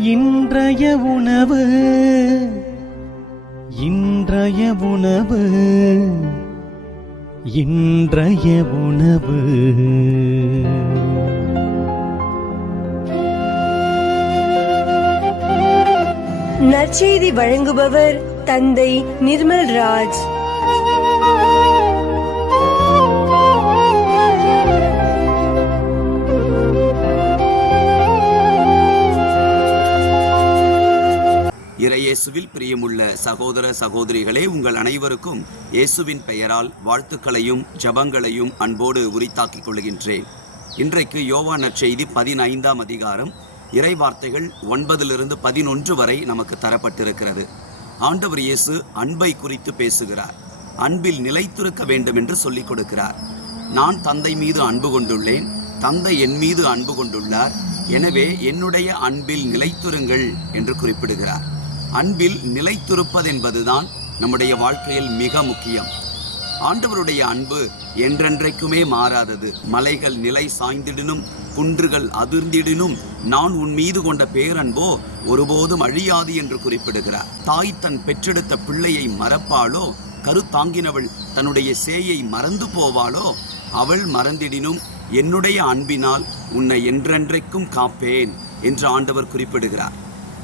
இன்றைய உணவு இன்றைய உணவு இன்றைய உணவு. நற்செய்தி வழங்குபவர் தந்தை நிர்மல்ராஜ். இறையேசுவில் பிரியமுள்ள சகோதர சகோதரிகளே, உங்கள் அனைவருக்கும் இயேசுவின் பெயரால் வாழ்த்துக்களையும் ஜபங்களையும் அன்போடு உரித்தாக்கிக் கொள்கின்றேன். இன்றைக்கு யோவான் நற்செய்தி 15ஆம் அதிகாரம் இறை வார்த்தைகள் 9-11 வரை நமக்கு தரப்பட்டிருக்கிறது. ஆண்டவர் இயேசு அன்பை குறித்து பேசுகிறார். அன்பில் நிலைத்திருக்க வேண்டும் என்று சொல்லிக் கொடுக்கிறார். நான் தந்தை மீது அன்பு கொண்டுள்ளேன், தந்தை என் மீது அன்பு கொண்டுள்ளார், எனவே என்னுடைய அன்பில் நிலைத்திருங்கள் என்று குறிப்பிடுகிறார். அன்பில் நிலைத்திருப்பதென்பதுதான் நம்முடைய வாழ்க்கையில் மிக முக்கியம். ஆண்டவருடைய அன்பு என்றென்றைக்குமே மாறாதது. மலைகள் நிலை சாய்ந்திடினும் குன்றுகள் அதிர்ந்திடினும் நான் உன் மீது கொண்ட பேரன்போ ஒருபோதும் அழியாது என்று குறிப்பிடுகிறார். தாய் தன் பெற்றெடுத்த பிள்ளையை மறப்பாளோ? கருத்தாங்கினவள் தன்னுடைய சேயை மறந்து போவாளோ? அவள் மறந்திடினும் என்னுடைய அன்பினால் உன்னை என்றென்றைக்கும் காப்பேன் என்று ஆண்டவர் குறிப்பிடுகிறார்.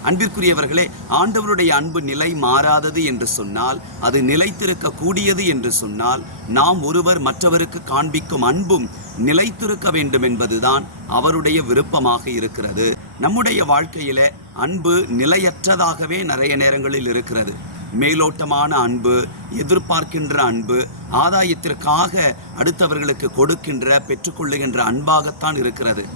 அன்பிற்குரியவர்களே, ஆண்டவருடைய அன்பு நிலை மாறாதது என்று சொன்னால், அது நிலைத்திருக்க கூடியது என்று சொன்னால், நாம் ஒருவர் மற்றவருக்கு காண்பிக்கும் அன்பும் நிலைத்திருக்க வேண்டும் என்பதுதான் அவருடைய விருப்பமாக இருக்கிறது. நம்முடைய வாழ்க்கையில அன்பு நிலையற்றதாகவே நிறைய நேரங்களில் இருக்கிறது. மேலோட்டமான அன்பு, எதிர்பார்க்கின்ற அன்பு, ஆதாயத்திற்காக அடுத்தவர்களுக்கு கொடுக்கின்ற பெற்றுக்கொள்ளுகின்ற அன்பாகத்தான் இருக்கிறது.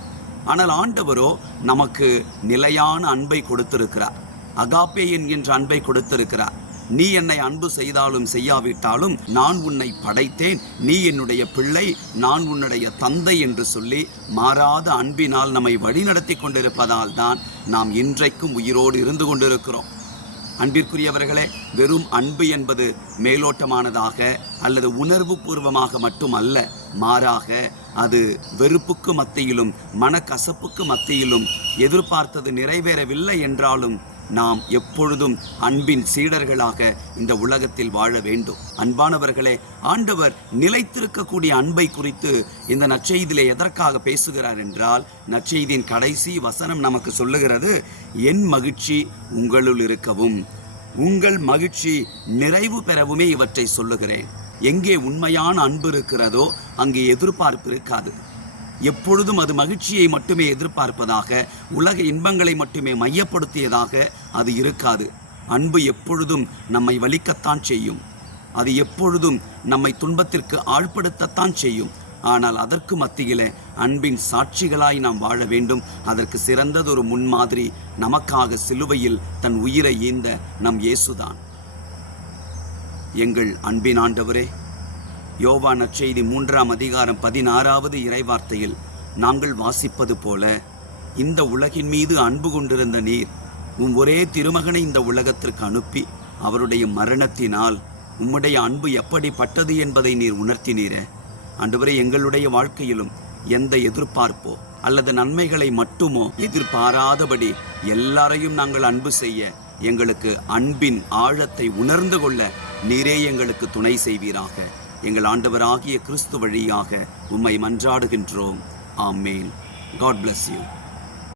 ஆனால் ஆண்டவரோ நமக்கு நிலையான அன்பை கொடுத்திருக்கிறார். அகாப்பே என்கின்ற அன்பை கொடுத்திருக்கிறார். நீ என்னை அன்பு செய்தாலும் செய்யாவிட்டாலும் நான் உன்னை படைத்தேன், நீ என்னுடைய பிள்ளை, நான் உன்னுடைய தந்தை என்று சொல்லி மாறாத அன்பினால் நம்மை வழிநடத்தி கொண்டிருப்பதால் தான் நாம் இன்றைக்கும் உயிரோடு இருந்து கொண்டிருக்கிறோம். அன்பிற்குரியவர்களே, வெறும் அன்பு என்பது மேலோட்டமானதாக அல்லது உணர்வு பூர்வமாக மட்டும் அல்ல, மாறாக அது வெறுப்புக்கு மத்தியிலும் மனக்கசப்புக்கு மத்தியிலும் எதிர்பார்த்தது நிறைவேறவில்லை என்றாலும் நாம் எப்பொழுதும் அன்பின் சீடர்களாக இந்த உலகத்தில் வாழ வேண்டும். அன்பானவர்களே, ஆண்டவர் நிலைத்திருக்கக்கூடிய அன்பை குறித்து இந்த நற்செய்தியிலே எதற்காக பேசுகிறார் என்றால், நற்செய்தியின் கடைசி வசனம் நமக்கு சொல்லுகிறது, என் மகிழ்ச்சி உங்களுள் இருக்கவும், உங்கள் மகிழ்ச்சி நிறைவு பெறவுமே இவற்றை சொல்லுகிறேன். எங்கே உண்மையான அன்பு இருக்கிறதோ அங்கே எதிர்பார்ப்பு இருக்காது. எப்பொழுதும் அது மகிழ்ச்சியை மட்டுமே எதிர்பார்ப்பதாக, உலக இன்பங்களை மட்டுமே மையப்படுத்தியதாக அது இருக்காது. அன்பு எப்பொழுதும் நம்மை வலிக்கத்தான் செய்யும், அது எப்பொழுதும் நம்மை துன்பத்திற்கு ஆழ்படுத்தத்தான் செய்யும். ஆனால் அதற்கு மத்தியிலே அன்பின் சாட்சிகளாய் நாம் வாழ வேண்டும். அதற்கு சிறந்ததொரு முன்மாதிரி நமக்காக சிலுவையில் தன் உயிரை ஈந்த நம் இயேசுதான். எங்கள் அன்பின் ஆண்டவரே, யோவான் நற்செய்தி 3ஆம் அதிகாரம் 16வது இறைவார்த்தையில் நாங்கள் வாசிப்பது போல, இந்த உலகின் மீது அன்பு கொண்டிருந்த நீர் உம் ஒரே திருமகனை இந்த உலகத்திற்கு அனுப்பி அவருடைய மரணத்தினால் உம்முடைய அன்பு எப்படிப்பட்டது என்பதை நீர் உணர்த்தினீரே. ஆண்டவரே, எங்களுடைய வாழ்க்கையிலும் எந்த எதிர்பார்ப்போ அல்லது நன்மைகளை மட்டுமோ எதிர்பாராதபடி எல்லாரையும் நாங்கள் அன்பு செய்ய, எங்களுக்கு அன்பின் ஆழத்தை உணர்ந்து கொள்ள நீரே எங்களுக்கு துணை செய்வீராக. எங்கள் ஆண்டவராகிய கிறிஸ்து வழியாக உம்மை மன்றாடுகின்றோம். ஆமேன். God bless you.